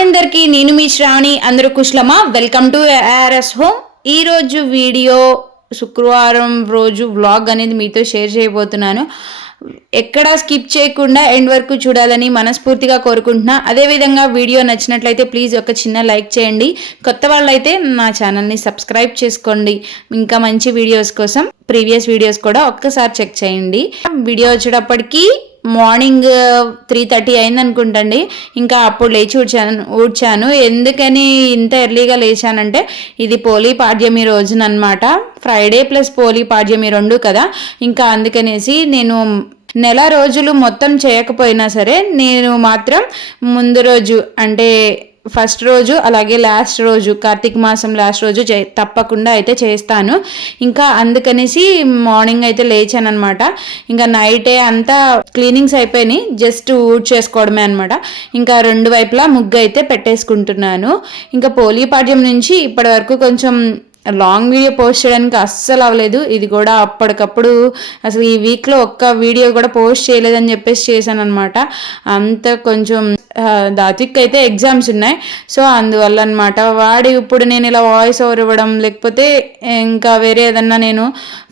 Hi అందరికీ నేను మీ శ్రావణి అందరూ కుశలమా? వెల్కమ్ టు ఆర్ఎస్ హోమ్ ఈరోజు వీడియో శుక్రవారం రోజు వ్లాగ్ అనేది మీతో షేర్ చేయబోతున్నాను. ఎక్కడా స్కిప్ చేయకుండా ఎండ్ వరకు చూడాలని మనస్ఫూర్తిగా కోరుకుంటున్నా. అదేవిధంగా వీడియో నచ్చినట్లయితే ప్లీజ్ ఒక చిన్న లైక్ చేయండి. కొత్త వాళ్ళైతే నా ఛానల్ని సబ్స్క్రైబ్ చేసుకోండి. ఇంకా మంచి వీడియోస్ కోసం ప్రీవియస్ వీడియోస్ కూడా ఒక్కసారి చెక్ చేయండి. వీడియో వచ్చేటప్పటికీ మార్నింగ్ త్రీ థర్టీ అయింది అనుకుంటండి ఇంకా అప్పుడు లేచి ఊడ్చాను ఊడ్చాను. ఎందుకని ఇంత ఎర్లీగా లేచానంటే ఇది పోలీ పాడ్యమి రోజునమాట ఫ్రైడే ప్లస్ పోలీ పాడ్యమి రెండు కదా. ఇంకా అందుకనేసి నేను నెల రోజులు మొత్తం చేయకపోయినా సరే నేను మాత్రం ముందు రోజు అంటే ఫస్ట్ రోజు అలాగే లాస్ట్ రోజు కార్తీక మాసం లాస్ట్ రోజు చే తప్పకుండా అయితే చేస్తాను. ఇంకా అందుకనేసి మార్నింగ్ అయితే లేచాను అనమాట ఇంకా నైటే అంతా క్లీనింగ్స్ అయిపోయినాయి. జస్ట్ ఊడ్ చేసుకోవడమే అనమాట ఇంకా రెండు వైపులా ముగ్గు అయితే పెట్టేసుకుంటున్నాను. ఇంకా పోలీపాడ్యం నుంచి ఇప్పటి వరకు కొంచెం లాంగ్ వీడియో పోస్ట్ చేయడానికి అస్సలు అవ్వలేదు. ఇది కూడా అప్పటికప్పుడు అసలు ఈ వీక్లో ఒక్క వీడియో కూడా పోస్ట్ చేయలేదని చెప్పేసి చేశాను అనమాట అంత కొంచెం దాతిక్ అయితే ఎగ్జామ్స్ ఉన్నాయి. సో అందువల్ల అనమాట వాడి ఇప్పుడు నేను ఇలా వాయిస్ ఓవర్ ఇవ్వడం లేకపోతే ఇంకా వేరే ఏదన్నా నేను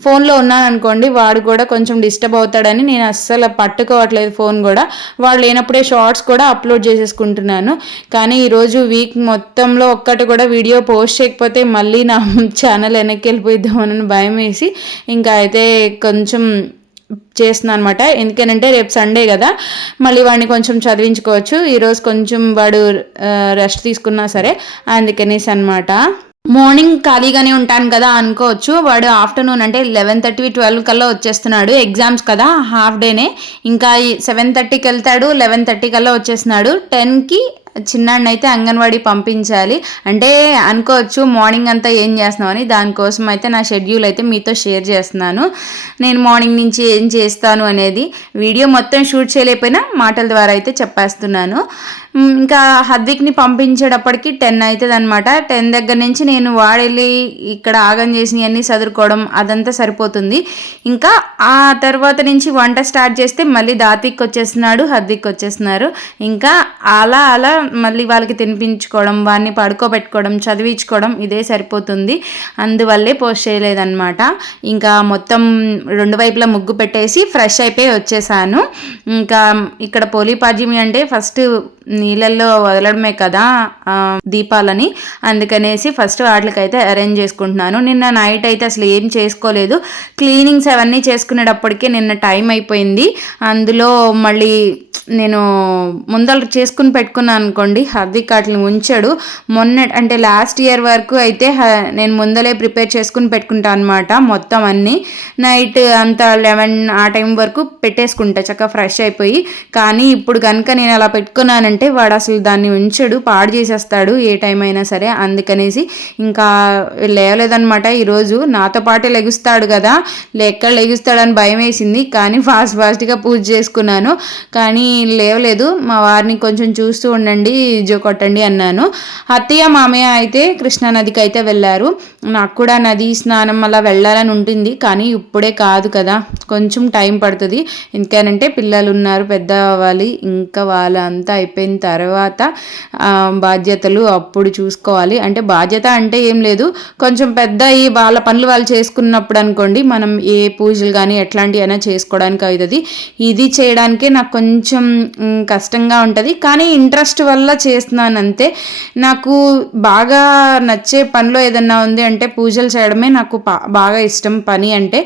ఫోన్లో ఉన్నాను అనుకోండి వాడు కూడా కొంచెం డిస్టర్బ్ అవుతాడని నేను అస్సలు పట్టుకోవట్లేదు ఫోన్ కూడా. వాడు లేనప్పుడే షార్ట్స్ కూడా అప్లోడ్ చేసేసుకుంటున్నాను. కానీ ఈరోజు వీక్ మొత్తంలో ఒక్కటి కూడా వీడియో పోస్ట్ చేయకపోతే మళ్ళీ నా ఛానల్ వెనక్కి వెళ్ళిపోయిద్దామని భయం వేసి ఇంకా అయితే కొంచెం చేస్తున్నాను అనమాట ఎందుకనంటే రేపు సండే కదా. మళ్ళీ వాడిని కొంచెం చదివించుకోవచ్చు. ఈరోజు కొంచెం వాడు రెస్ట్ తీసుకున్నా సరే అందుకనేసి అనమాట మార్నింగ్ ఖాళీగానే ఉంటాను కదా అనుకోవచ్చు. వాడు ఆఫ్టర్నూన్ అంటే లెవెన్ థర్టీ ట్వెల్వ్ కల్లా వచ్చేస్తున్నాడు. ఎగ్జామ్స్ కదా హాఫ్ డేనే ఇంకా సెవెన్ థర్టీకి వెళ్తాడు లెవెన్ థర్టీ కల్లా వచ్చేస్తున్నాడు. టెన్కి చిన్నాడిని అయితే అంగన్వాడీ పంపించాలి. అంటే అనుకోవచ్చు మార్నింగ్ అంతా ఏం చేస్తున్నామని దానికోసం అయితే నా షెడ్యూల్ అయితే మీతో షేర్ చేస్తున్నాను. నేను మార్నింగ్ నుంచి ఏం చేస్తాను అనేది వీడియో మొత్తం షూట్ చేయలేకపోయినా మాటల ద్వారా అయితే చెప్పేస్తున్నాను. ఇంకా హద్విక్ని పంపించేటప్పటికి టెన్ అవుతుంది అనమాట టెన్ దగ్గర నుంచి నేను వాడెళ్ళి ఇక్కడ ఆగం చేసినవన్నీ చదువుకోవడం అదంతా సరిపోతుంది. ఇంకా ఆ తర్వాత నుంచి వంట స్టార్ట్ చేస్తే మళ్ళీ దాతిక్ వచ్చేస్తున్నాడు హద్విక్ వచ్చేస్తున్నారు. ఇంకా అలా అలా మళ్ళీ వాళ్ళకి తినిపించుకోవడం వాడిని పడుకోబెట్టుకోవడం చదివించుకోవడం ఇదే సరిపోతుంది. అందువల్లే పోస్ట్ చేయలేదన్నమాట. ఇంకా మొత్తం రెండు వైపులా ముగ్గు పెట్టేసి ఫ్రెష్ అయిపోయి వచ్చేసాను. ఇంకా ఇక్కడ పోలీపాడ్యమి అంటే ఫస్ట్ నీళ్ళల్లో వదలడమే కదా దీపాలని. అందుకనేసి ఫస్ట్ వాటికైతే అరేంజ్ చేసుకుంటున్నాను. నిన్న నైట్ అయితే అసలు ఏం చేసుకోలేదు. క్లీనింగ్స్ అవన్నీ చేసుకునేటప్పటికే నిన్న టైం అయిపోయింది. అందులో మళ్ళీ నేను ముందర చేసుకుని పెట్టుకున్నాను అనుకోండి హర్దిక్ వాటిని ఉంచాడు మొన్న అంటే లాస్ట్ ఇయర్ వరకు అయితే నేను ముందలే ప్రిపేర్ చేసుకుని పెట్టుకుంటాను అనమాట మొత్తం అన్నీ. నైట్ అంత లెవెన్ ఆ టైం వరకు పెట్టేసుకుంటా చక్కగా ఫ్రెష్ అయిపోయి. కానీ ఇప్పుడు కనుక నేను అలా పెట్టుకున్నానంటే వాడు అసలు దాన్ని ఉంచడు పాడు చేసేస్తాడు ఏ టైం అయినా సరే. అందుకనేసి ఇంకా లేవలేదనమాట ఈరోజు నాతో పాటే లెగుస్తాడు కదా. ఎక్కడ లెగుస్తాడని భయం వేసింది. కానీ ఫాస్ట్ ఫాస్ట్గా పూజ చేసుకున్నాను. కానీ లేవలేదు. మా వారిని కొంచెం చూస్తూ ఉండండి జో కొట్టండి అన్నాను. అత్తయ్య మామయ్య అయితే కృష్ణా నదికి అయితే వెళ్ళారు. నాకు కూడా నది స్నానం అలా వెళ్ళాలని ఉంటుంది. కానీ ఇప్పుడే కాదు కదా. కొంచెం టైం పడుతుంది. ఎందుకనంటే పిల్లలు ఉన్నారు పెద్ద అవ్వాలి ఇంకా వాళ్ళంతా అయిపోయిన తర్వాత బాధ్యతలు అప్పుడు చూసుకోవాలి. అంటే బాధ్యత అంటే ఏం లేదు. కొంచెం పెద్ద ఈ వాళ్ళ పనులు వాళ్ళు చేసుకున్నప్పుడు అనుకోండి మనం ఏ పూజలు కానీ ఎట్లాంటివి అయినా చేసుకోవడానికి అవుతుంది ఇది చేయడానికే నాకు కొంచెం కష్టంగా ఉంటుంది. కానీ ఇంట్రెస్ట్ వల్ల చేస్తున్నాను అంతే నాకు బాగా నచ్చే పనిలో ఏదన్నా ఉంది అంటే పూజలు చేయడమే నాకు బాగా ఇష్టం పని అంటే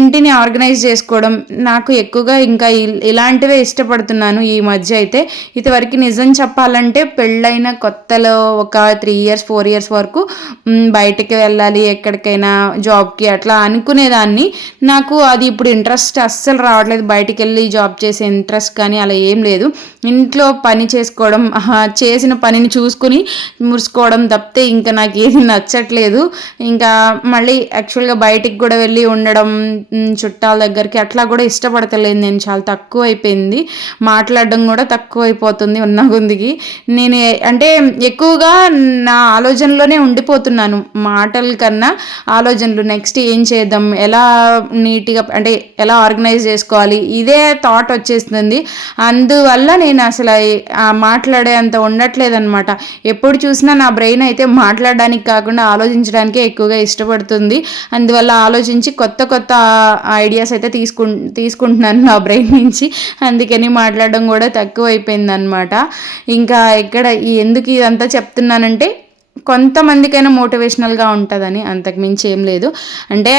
ఇంటిని ఆర్గనైజ్ చేసుకోవడం. నాకు ఎక్కువగా ఇంకా ఇలాంటివే ఇష్టపడుతున్నాను ఈ మధ్య అయితే. ఇదివరకు నిజం చెప్పాలంటే పెళ్ళైన కొత్తలో ఒక త్రీ ఇయర్స్ ఫోర్ ఇయర్స్ వరకు బయటికి వెళ్ళాలి ఎక్కడికైనా జాబ్కి అట్లా అనుకునేదాన్ని. నాకు అది ఇప్పుడు ఇంట్రెస్ట్ అస్సలు రావట్లేదు. బయటికి వెళ్ళి జాబ్ చేసే ఇంట్రెస్ట్ కానీ అలా ఏం లేదు. ఇంట్లో పని చేసుకోవడం చేసిన పనిని చూసుకుని మురుసుకోవడం తప్పితే ఇంకా నాకు ఏది నచ్చట్లేదు. ఇంకా మళ్ళీ యాక్చువల్గా బయటికి కూడా వెళ్ళి ఉండడం చుట్టాల దగ్గరికి అట్లా కూడా ఇష్టపడతలేదు నేను. చాలా తక్కువ అయిపోయింది మాట్లాడడం కూడా తక్కువ అయిపోతుంది ఉన్న గుందికి నేను అంటే ఎక్కువగా నా ఆలోచనలోనే ఉండిపోతున్నాను. మాటల కన్నా ఆలోచనలు. నెక్స్ట్ ఏం చేద్దాం? ఎలా నీట్గా అంటే ఎలా ఆర్గనైజ్ చేసుకోవాలి? ఇదే థాట్ వచ్చేస్తుంది. అందువల్ల నేను అసలు మాట్లాడే అంత ఉండట్లేదు అనమాట ఎప్పుడు చూసినా నా బ్రెయిన్ అయితే మాట్లాడడానికి కాకుండా ఆలోచించడానికే ఎక్కువగా ఇష్టపడుతుంది. అందువల్ల ఆలోచించి కొత్త కొత్త ఐడియాస్ అయితే తీసుకు తీసుకుంటున్నాను నా బ్రెయిన్ నుంచి. అందుకని మాట్లాడడం కూడా తక్కువ అయిపోయింది అనమాట ఇంకా ఇక్కడ ఎందుకు ఇదంతా చెప్తున్నానంటే కొంతమందికైనా మోటివేషనల్గా ఉంటుందని అంతకు మించి ఏం లేదు. అంటే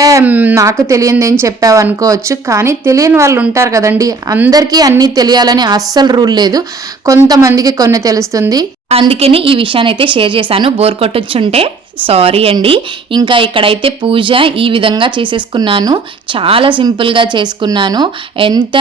నాకు తెలియంది ఏం చెప్పావు అనుకోవచ్చు కానీ తెలియని వాళ్ళు ఉంటారు కదండి. అందరికీ అన్నీ తెలియాలని అస్సలు రూల్ లేదు. కొంతమందికి కొన్ని తెలుస్తుంది. అందుకని ఈ విషయాన్ని అయితే షేర్ చేశాను. బోర్ కొట్టొచ్చుంటే సారీ అండి. ఇంకా ఇక్కడైతే పూజ ఈ విధంగా చేసేసుకున్నాను. చాలా సింపుల్గా చేసుకున్నాను. ఎంత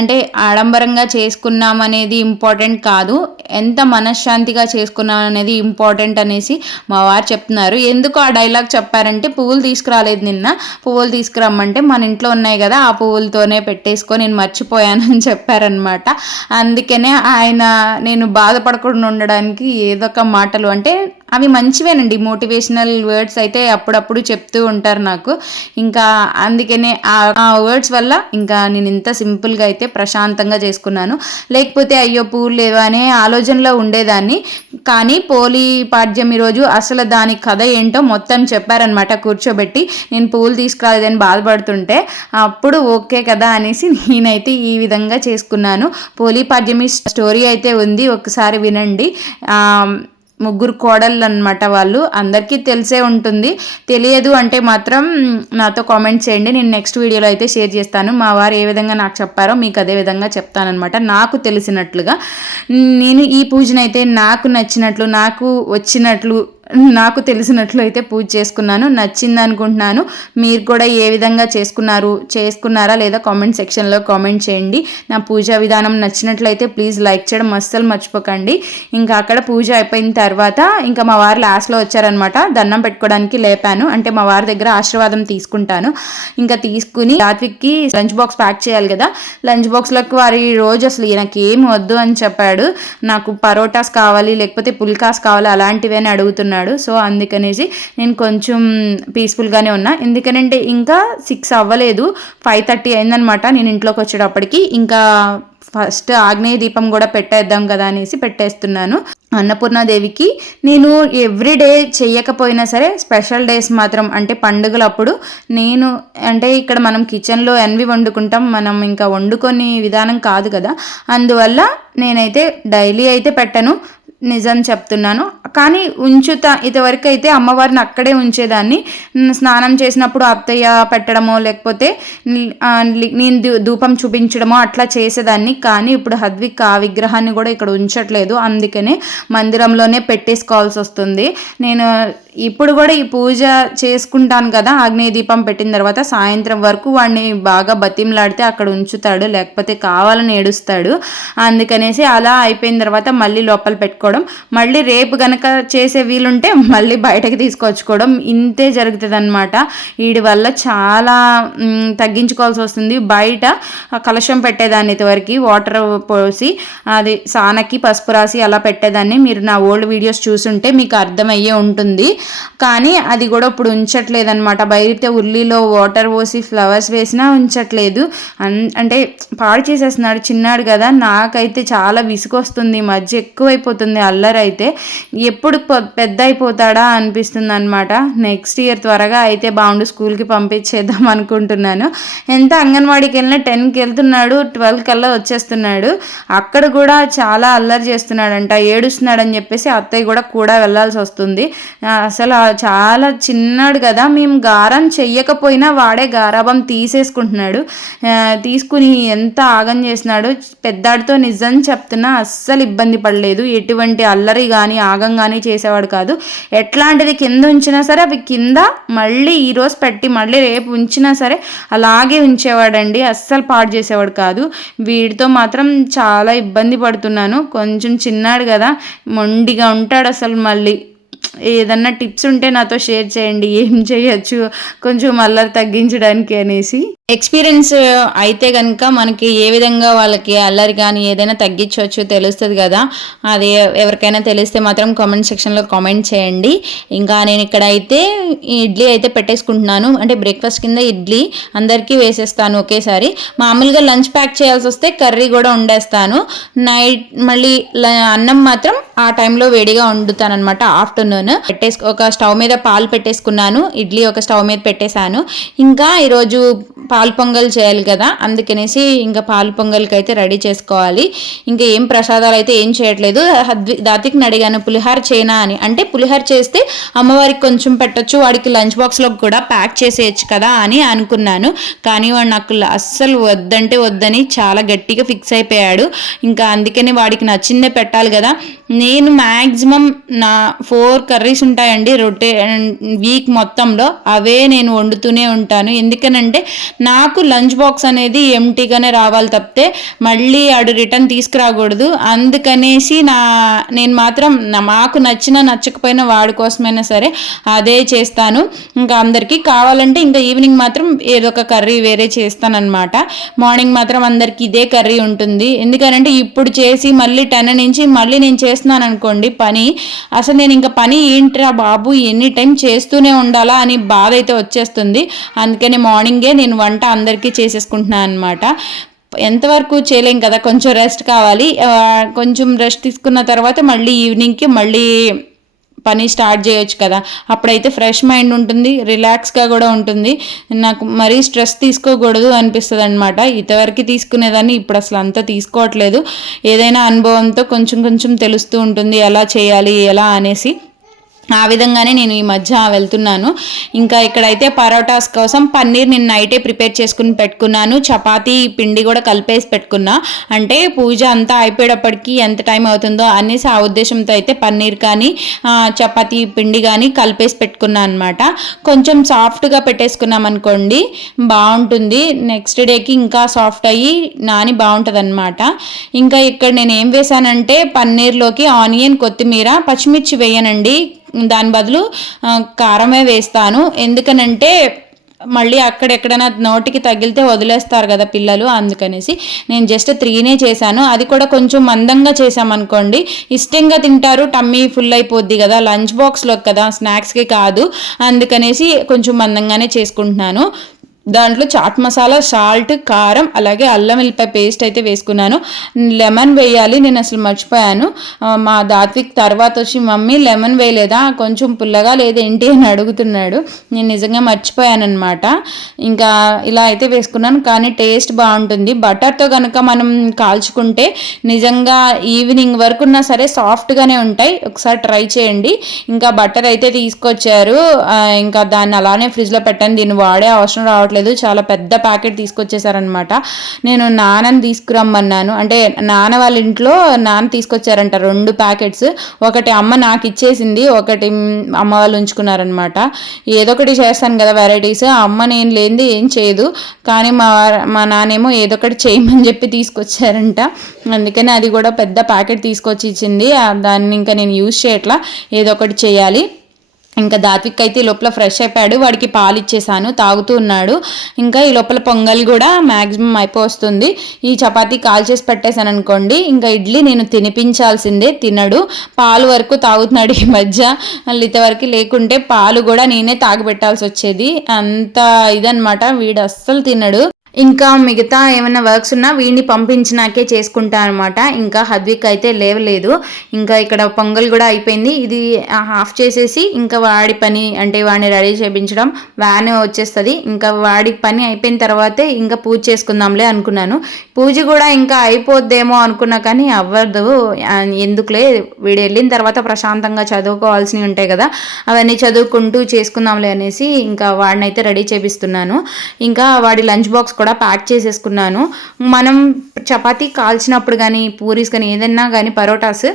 అంటే ఆడంబరంగా చేసుకున్నాం అనేది ఇంపార్టెంట్ కాదు. ఎంత మనశ్శాంతిగా చేసుకున్నాం అనేది ఇంపార్టెంట్ అనేసి మా వారు చెప్తున్నారు. ఎందుకు ఆ డైలాగ్ చెప్పారంటే పువ్వులు తీసుకురాలేదు నిన్న. పువ్వులు తీసుకురమ్మంటే మన ఇంట్లో ఉన్నాయి కదా ఆ పువ్వులతోనే పెట్టేసుకొని నేను మర్చిపోయాను అని చెప్పారనమాట అందుకనే ఆయన నేను బాధపడకుండా ఉండడానికి ఏదో ఒక మాటలు అంటే అవి మంచివేనండి. మోటివేషనల్ వర్డ్స్ అయితే అప్పుడప్పుడు చెప్తూ ఉంటారు నాకు. ఇంకా అందుకనే ఆ వర్డ్స్ వల్ల ఇంకా నేను ఇంత సింపుల్గా అయితే ప్రశాంతంగా చేసుకున్నాను. లేకపోతే అయ్యో పూలు లేవా అనే ఆలోచనలో ఉండేదాన్ని. కానీ పోలీ పాడ్యం ఈరోజు అసలు దాని కథ ఏంటో మొత్తం చెప్పారనమాట కూర్చోబెట్టి. నేను పూలు తీసుకురాలేదని బాధపడుతుంటే అప్పుడు ఓకే కదా అనేసి నేనైతే ఈ విధంగా చేసుకున్నాను. పోలీ పాడ్యమి స్టోరీ అయితే ఉంది. ఒకసారి వినండి. ముగ్గురు కోడళ్ళు అనమాట వాళ్ళు. అందరికీ తెలిసే ఉంటుంది. తెలియదు అంటే మాత్రం నాతో కామెంట్ చేయండి. నేను నెక్స్ట్ వీడియోలో అయితే షేర్ చేస్తాను. మా వారు ఏ విధంగా నాకు చెప్పారో మీకు అదే విధంగా చెప్తానమాట నాకు తెలిసినట్లుగా నేను ఈ పూజనైతే నాకు నచ్చినట్లు నాకు వచ్చినట్లు నాకు తెలిసినట్లు అయితే పూజ చేసుకున్నాను నచ్చింది అనుకుంటున్నాను. మీరు కూడా ఏ విధంగా చేసుకున్నారు చేసుకున్నారా లేదా కామెంట్ సెక్షన్లో కామెంట్ చేయండి. నా పూజా విధానం నచ్చినట్లయితే ప్లీజ్ లైక్ చేయడం అస్సలు మర్చిపోకండి. ఇంకా అక్కడ పూజ అయిపోయిన తర్వాత ఇంకా మా వారు లాస్ట్లో వచ్చారనమాట దండం పెట్టుకోవడానికి లేపాను. అంటే మా వారి దగ్గర ఆశీర్వాదం తీసుకుంటాను. ఇంకా తీసుకుని రాత్రికి లంచ్ బాక్స్ ప్యాక్ చేయాలి కదా. లంచ్ బాక్స్లోకి వారి రోజు అసలు ఈయనకి ఏం వద్దు అని చెప్పాడు. నాకు పరోటాస్ కావాలి లేకపోతే పుల్కాస్ కావాలి అలాంటివి అని అడుగుతున్నాడు. ఉన్నాడు సో అందుకనేసి నేను కొంచెం పీస్ఫుల్గానే ఉన్నా. ఎందుకనంటే ఇంకా సిక్స్ అవ్వలేదు. ఫైవ్ థర్టీ అయిందనమాట నేను ఇంట్లోకి వచ్చేటప్పటికి ఇంకా ఫస్ట్ ఆగ్నేయ దీపం కూడా పెట్టేద్దాం కదా అనేసి పెట్టేస్తున్నాను. అన్నపూర్ణాదేవికి నేను ఎవ్రీడే చేయకపోయినా సరే స్పెషల్ డేస్ మాత్రం అంటే పండుగలప్పుడు నేను అంటే ఇక్కడ మనం కిచెన్లో ఎన్వి వండుకుంటాం. మనం ఇంకా వండుకొని విధానం కాదు కదా. అందువల్ల నేనైతే డైలీ అయితే పెట్టను. నిజం చెప్తున్నాను. కానీ ఉంచుతా ఇదివరకు అయితే అమ్మవారిని అక్కడే ఉంచేదాన్ని. స్నానం చేసినప్పుడు అత్తయ్య పెట్టడమో లేకపోతే నేను ధూపం చూపించడమో అట్లా చేసేదాన్ని. కానీ ఇప్పుడు హద్విక్ ఆ విగ్రహాన్ని కూడా ఇక్కడ ఉంచట్లేదు. అందుకనే మందిరంలోనే పెట్టేసుకోవాల్సి వస్తుంది. నేను ఇప్పుడు కూడా ఈ పూజ చేసుకుంటాను కదా ఆగ్నేయ దీపం పెట్టిన తర్వాత సాయంత్రం వరకు వాడిని బాగా బతిమలాడితే అక్కడ ఉంచుతాడు లేకపోతే కావాలని ఏడుస్తాడు. అందుకనేసి అలా అయిపోయిన తర్వాత మళ్ళీ లోపల పెట్టుకోవడం మళ్ళీ రేపు కనుక చేసే వీలుంటే మళ్ళీ బయటకి తీసుకొచ్చుకోవడం ఇంతే జరుగుతుంది అనమాట వీడి వల్ల చాలా తగ్గించుకోవాల్సి వస్తుంది. బయట కలశం పెట్టేదాన్ని ఇంతవరకు వాటర్ పోసి అది సానకి పసుపు రాసి అలా పెట్టేదాన్ని. మీరు నా ఓల్డ్ వీడియోస్ చూసుంటే మీకు అర్థమయ్యే ఉంటుంది. కానీ అది కూడా ఇప్పుడు ఉంచట్లేదనమాట బయట ఉల్లిలో వాటర్ పోసి ఫ్లవర్స్ వేసినా ఉంచట్లేదు. అంటే పాడు చేసేస్తున్నాడు చిన్నాడు కదా. నాకైతే చాలా విసుకొస్తుంది మధ్య ఎక్కువైపోతుంది అల్లరి అయితే ఎప్పుడు పెద్ద అయిపోతాడా అనిపిస్తుంది అనమాట నెక్స్ట్ ఇయర్ త్వరగా అయితే బాగుండు స్కూల్కి పంపించేద్దాం అనుకుంటున్నాను. ఎంత అంగన్వాడీకి వెళ్ళినా టెన్కి వెళ్తున్నాడు ట్వెల్వ్ కల్లా వచ్చేస్తున్నాడు. అక్కడ కూడా చాలా అల్లరి చేస్తున్నాడంట ఏడుస్తున్నాడని చెప్పేసి అత్తయ్య కూడా కూడా వెళ్ళాల్సి వస్తుంది. అసలు చాలా చిన్నాడు కదా మేము గారం చెయ్యకపోయినా వాడే గారాబం తీసేసుకుంటున్నాడు. తీసుకుని ఎంత ఆగం చేసినాడు పెద్దాడితో నిజం చెప్తున్నా అస్సలు ఇబ్బంది పడలేదు. ఎటువంటి అల్లరి కానీ ఆగం కానీ చేసేవాడు కాదు. ఎట్లాంటిది కింద ఉంచినా సరే అవి కింద మళ్ళీ ఈరోజు పెట్టి మళ్ళీ రేపు ఉంచినా సరే అలాగే ఉంచేవాడండి. అస్సలు పాడు చేసేవాడు కాదు. వీడితో మాత్రం చాలా ఇబ్బంది పడుతున్నాను. కొంచెం చిన్నాడు కదా మొండిగా ఉంటాడు అసలు మళ్ళీ. ఏదన్నా టిప్స్ ఉంటే నాతో షేర్ చేయండి. ఏం చేయొచ్చు? కొంచెం అల్లరి తగ్గించడానికి అనేసి. ఎక్స్పీరియన్స్ అయితే కనుక మనకి ఏ విధంగా వాళ్ళకి అల్లరి కానీ ఏదైనా తగ్గించవచ్చు తెలుస్తుంది కదా. అది ఎవరికైనా తెలిస్తే మాత్రం కామెంట్ సెక్షన్లో కామెంట్ చేయండి. ఇంకా నేను ఇక్కడ అయితే ఇడ్లీ అయితే పెట్టేసుకుంటున్నాను. అంటే బ్రేక్ఫాస్ట్ కింద ఇడ్లీ అందరికీ వేసేస్తాను ఒకేసారి. మామూలుగా లంచ్ ప్యాక్ చేయాల్సి వస్తే కర్రీ కూడా వండేస్తాను. నైట్ మళ్ళీ అన్నం మాత్రం ఆ టైంలో వేడిగా వండుతాను అనమాట ఆఫ్టర్నూన్. పెట్టేసు ఒక స్టవ్ మీద పాలు పెట్టేసుకున్నాను. ఇడ్లీ ఒక స్టవ్ మీద పెట్టేశాను. ఇంకా ఈరోజు పాలు పొంగల్ చేయాలి కదా అందుకనేసి ఇంకా పాలు పొంగల్కి అయితే రెడీ చేసుకోవాలి. ఇంకా ఏం ప్రసాదాలు అయితే ఏం చేయట్లేదు. దాతికి అడిగాను పులిహార చేయనా అని. అంటే పులిహార చేస్తే అమ్మవారికి కొంచెం పెట్టచ్చు వాడికి లంచ్ బాక్స్లో కూడా ప్యాక్ చేసేయచ్చు కదా అని అనుకున్నాను. కానీ వాడు నాకు అస్సలు వద్దంటే వద్దని చాలా గట్టిగా ఫిక్స్ అయిపోయాడు. ఇంకా అందుకని వాడికి నచ్చిందే పెట్టాలి కదా. నేను మ్యాక్సిమం నా ఫోర్ కర్రీస్ ఉంటాయండి రొట్టె వీక్ మొత్తంలో అవే నేను వండుతూనే ఉంటాను. ఎందుకనంటే నాకు లంచ్ బాక్స్ అనేది ఎంటీగానే రావాలి తప్పితే మళ్ళీ ఆడు రిటర్న్ తీసుకురాకూడదు. అందుకనేసి నా నేను మాత్రం మాకు నచ్చిన నచ్చకపోయినా వాడి కోసమైనా సరే అదే చేస్తాను. ఇంకా అందరికీ కావాలంటే ఇంకా ఈవినింగ్ మాత్రం ఏదో ఒక కర్రీ వేరే చేస్తానన్నమాట. మార్నింగ్ మాత్రం అందరికీ ఇదే కర్రీ ఉంటుంది. ఎందుకనంటే ఇప్పుడు చేసి మళ్ళీ టెన్ నుంచి మళ్ళీ నేను చేస్తున్నాను అనుకోండి పని. అసలు నేను ఇంకా పని ఏంట్రా బాబు ఎనీ టైం చేస్తూనే ఉండాలా అని బాధ అయితే వచ్చేస్తుంది. అందుకని మార్నింగే నేను వంట అందరికీ చేసేసుకుంటున్నాను అనమాట ఎంతవరకు చేయలేం కదా కొంచెం రెస్ట్ కావాలి. కొంచెం రెస్ట్ తీసుకున్న తర్వాత మళ్ళీ ఈవినింగ్కి మళ్ళీ పని స్టార్ట్ చేయొచ్చు కదా. అప్పుడైతే ఫ్రెష్ మైండ్ ఉంటుంది రిలాక్స్గా కూడా ఉంటుంది. నాకు మరీ స్ట్రెస్ తీసుకోకూడదు అనిపిస్తుంది అనమాట ఇంతవరకు తీసుకునేదాన్ని ఇప్పుడు అసలు అంతా తీసుకోవట్లేదు. ఏదైనా అనుభవంతో కొంచెం కొంచెం తెలుస్తూ ఉంటుంది ఎలా చేయాలి ఎలా అనేసి. ఆ విధంగానే నేను ఈ మధ్య వెళ్తున్నాను. ఇంకా ఇక్కడైతే పరోటాస్ కోసం పన్నీర్ నేను నైటే ప్రిపేర్ చేసుకుని పెట్టుకున్నాను. చపాతీ పిండి కూడా కలిపేసి పెట్టుకున్నా. అంటే పూజ అంతా అయిపోయేటప్పటికి ఎంత టైం అవుతుందో అనేసి ఆ ఉద్దేశంతో అయితే పన్నీర్ కానీ చపాతీ పిండి కానీ కలిపేసి పెట్టుకున్నాను అనమాట కొంచెం సాఫ్ట్గా పెట్టేసుకున్నాం అనుకోండి బాగుంటుంది. నెక్స్ట్ డేకి ఇంకా సాఫ్ట్ అయ్యి నాని బాగుంటుంది అనమాట ఇంకా ఇక్కడ నేను ఏం వేశానంటే పన్నీర్లోకి ఆనియన్ కొత్తిమీర పచ్చిమిర్చి వేయనండి. దాని బదులు కారమే వేస్తాను. ఎందుకనంటే మళ్ళీ అక్కడెక్కడైనా నోటికి తగిలితే వదిలేస్తారు కదా పిల్లలు అందుకనేసి. నేను జస్ట్ త్రీనే చేశాను. అది కూడా కొంచెం మందంగా చేసామనుకోండి ఇష్టంగా తింటారు టమ్మీ ఫుల్ అయిపోద్ది కదా లంచ్ బాక్స్లో కదా స్నాక్స్కి కాదు అందుకనేసి కొంచెం మందంగానే చేసుకుంటున్నాను. దాంట్లో చాట్ మసాలా సాల్ట్ కారం అలాగే అల్లం వెల్లిపాయ పేస్ట్ అయితే వేసుకున్నాను. లెమన్ వేయాలి నేను అసలు మర్చిపోయాను. మా దాత్విక్ తర్వాత వచ్చి మమ్మీ లెమన్ వేయలేదా? కొంచెం పుల్లగా లేదేంటి అని అడుగుతున్నాడు. నేను నిజంగా మర్చిపోయాను అనమాట ఇంకా ఇలా అయితే వేసుకున్నాను కానీ టేస్ట్ బాగుంటుంది. బటర్తో కనుక మనం కాల్చుకుంటే నిజంగా ఈవినింగ్ వరకు ఉన్నా సరే సాఫ్ట్గానే ఉంటాయి. ఒకసారి ట్రై చేయండి. ఇంకా బటర్ అయితే తీసుకొచ్చారు. ఇంకా దాన్ని అలానే ఫ్రిడ్జ్లో పెట్టాను దీన్ని వాడే అవసరం రావట్లేదు. రావట్లేదు. చాలా పెద్ద ప్యాకెట్ తీసుకొచ్చేసారనమాట నేను నాన్నని తీసుకురమ్మన్నాను. అంటే నాన్న వాళ్ళ ఇంట్లో నాన్న తీసుకొచ్చారంట రెండు ప్యాకెట్స్. ఒకటి అమ్మ నాకు ఇచ్చేసింది ఒకటి అమ్మ వాళ్ళు ఉంచుకున్నారనమాట ఏదో ఒకటి చేస్తాను కదా వెరైటీస్. అమ్మ నేను లేనిది ఏం చేయదు. కానీ మా మా నాన్నేమో ఏదో ఒకటి చేయమని చెప్పి తీసుకొచ్చారంట. అందుకని అది కూడా పెద్ద ప్యాకెట్ తీసుకొచ్చి ఇచ్చింది. దాన్ని ఇంకా నేను యూజ్ చేయట్లా. ఏదో ఒకటి చేయాలి. ఇంకా దాత్విక్ అయితే ఈ లోపల ఫ్రెష్ అయిపోయాడు. వాడికి పాలు ఇచ్చేసాను. తాగుతూ ఉన్నాడు. ఇంకా ఈ లోపల పొంగల్ కూడా మ్యాక్సిమం అయిపోతుంది ఈ చపాతీ కాల్ చేసి పెట్టేశాను అనుకోండి. ఇంకా ఇడ్లీ నేను తినిపించాల్సిందే. తినడు. పాలు వరకు తాగుతున్నాడు ఈ మధ్య. మళ్ళీ వరకు లేకుంటే పాలు కూడా నేనే తాగిపెట్టాల్సి వచ్చేది. అంత ఇదనమాట వీడు అస్సలు తినడు. ఇంకా మిగతా ఏమైనా వర్క్స్ ఉన్నా వీడిని పంపించినాకే చేసుకుంటా అనమాట ఇంకా హద్విక్ అయితే లేవలేదు. ఇంకా ఇక్కడ పొంగల్ కూడా అయిపోయింది. ఇది హాఫ్ చేసేసి ఇంకా వాడి పని అంటే వాడిని రెడీ చేయించడం వ్యాన్ వచ్చేస్తుంది. ఇంకా వాడి పని అయిపోయిన తర్వాతే ఇంకా పూజ చేసుకుందాంలే అనుకున్నాను. పూజ కూడా ఇంకా అయిపోద్దేమో అనుకున్నా కానీ అవ్వదు. ఎందుకులే? వీడు వెళ్ళిన తర్వాత ప్రశాంతంగా చదువుకోవాల్సినవి ఉంటాయి కదా అవన్నీ చదువుకుంటూ చేసుకుందాంలే అనేసి ఇంకా వాడిని అయితే రెడీ చేపిస్తున్నాను. ఇంకా వాడి లంచ్ బాక్స్ కూడా ప్యాక్ చేసేసుకున్నాను. మనం చపాతీ కాల్చినప్పుడు కానీ పూరీస్ కానీ ఏదైనా కానీ పరోటాస్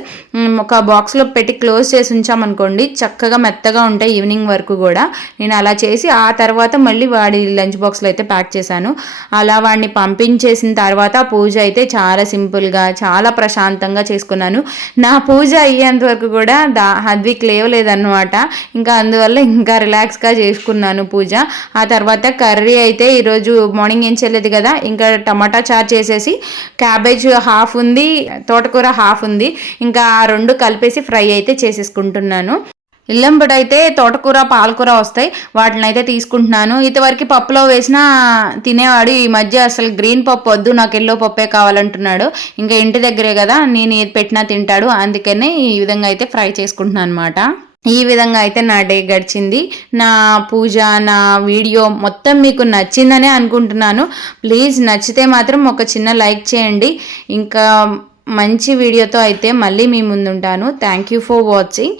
ఒక బాక్స్లో పెట్టి క్లోజ్ చేసి ఉంచామనుకోండి చక్కగా మెత్తగా ఉంటాయి ఈవినింగ్ వరకు కూడా. నేను అలా చేసి ఆ తర్వాత మళ్ళీ వాడి లంచ్ బాక్స్లో అయితే ప్యాక్ చేశాను. అలా వాడిని పంపించేసిన తర్వాత పూజ అయితే చాలా సింపుల్గా చాలా ప్రశాంతంగా చేసుకున్నాను. నా పూజ అయ్యేంత వరకు కూడా దా హద్విక్ లేవలేదన్నమాట. ఇంకా అందువల్ల ఇంకా రిలాక్స్గా చేసుకున్నాను పూజ. ఆ తర్వాత కర్రీ అయితే ఈరోజు మార్నింగ్ ఏం వేయించలేదు కదా. ఇంకా టమాటా చార్ చేసేసి క్యాబేజ్ హాఫ్ ఉంది తోటకూర హాఫ్ ఉంది. ఇంకా ఆ రెండు కలిపేసి ఫ్రై అయితే చేసేసుకుంటున్నాను. ఇల్లంబడి అయితే తోటకూర పాలకూర వస్తాయి. వాటిని అయితే తీసుకుంటున్నాను. ఇంతవరకు పప్పులో వేసినా తినేవాడు ఈ మధ్య అసలు గ్రీన్ పప్పు వద్దు నాకు ఎల్లో పప్పే కావాలంటున్నాడు. ఇంకా ఇంటి దగ్గరే కదా నేను ఏది పెట్టినా తింటాడు. అందుకనే ఈ విధంగా అయితే ఫ్రై చేసుకుంటున్నాను అనమాట ఈ విధంగా అయితే నా డే గడిచింది. నా పూజ నా వీడియో మొత్తం మీకు నచ్చిందనే అనుకుంటున్నాను. ప్లీజ్ నచ్చితే మాత్రం ఒక చిన్న లైక్ చేయండి. ఇంకా మంచి వీడియోతో అయితే మళ్ళీ మీ ముందుంటాను. Thank you for watching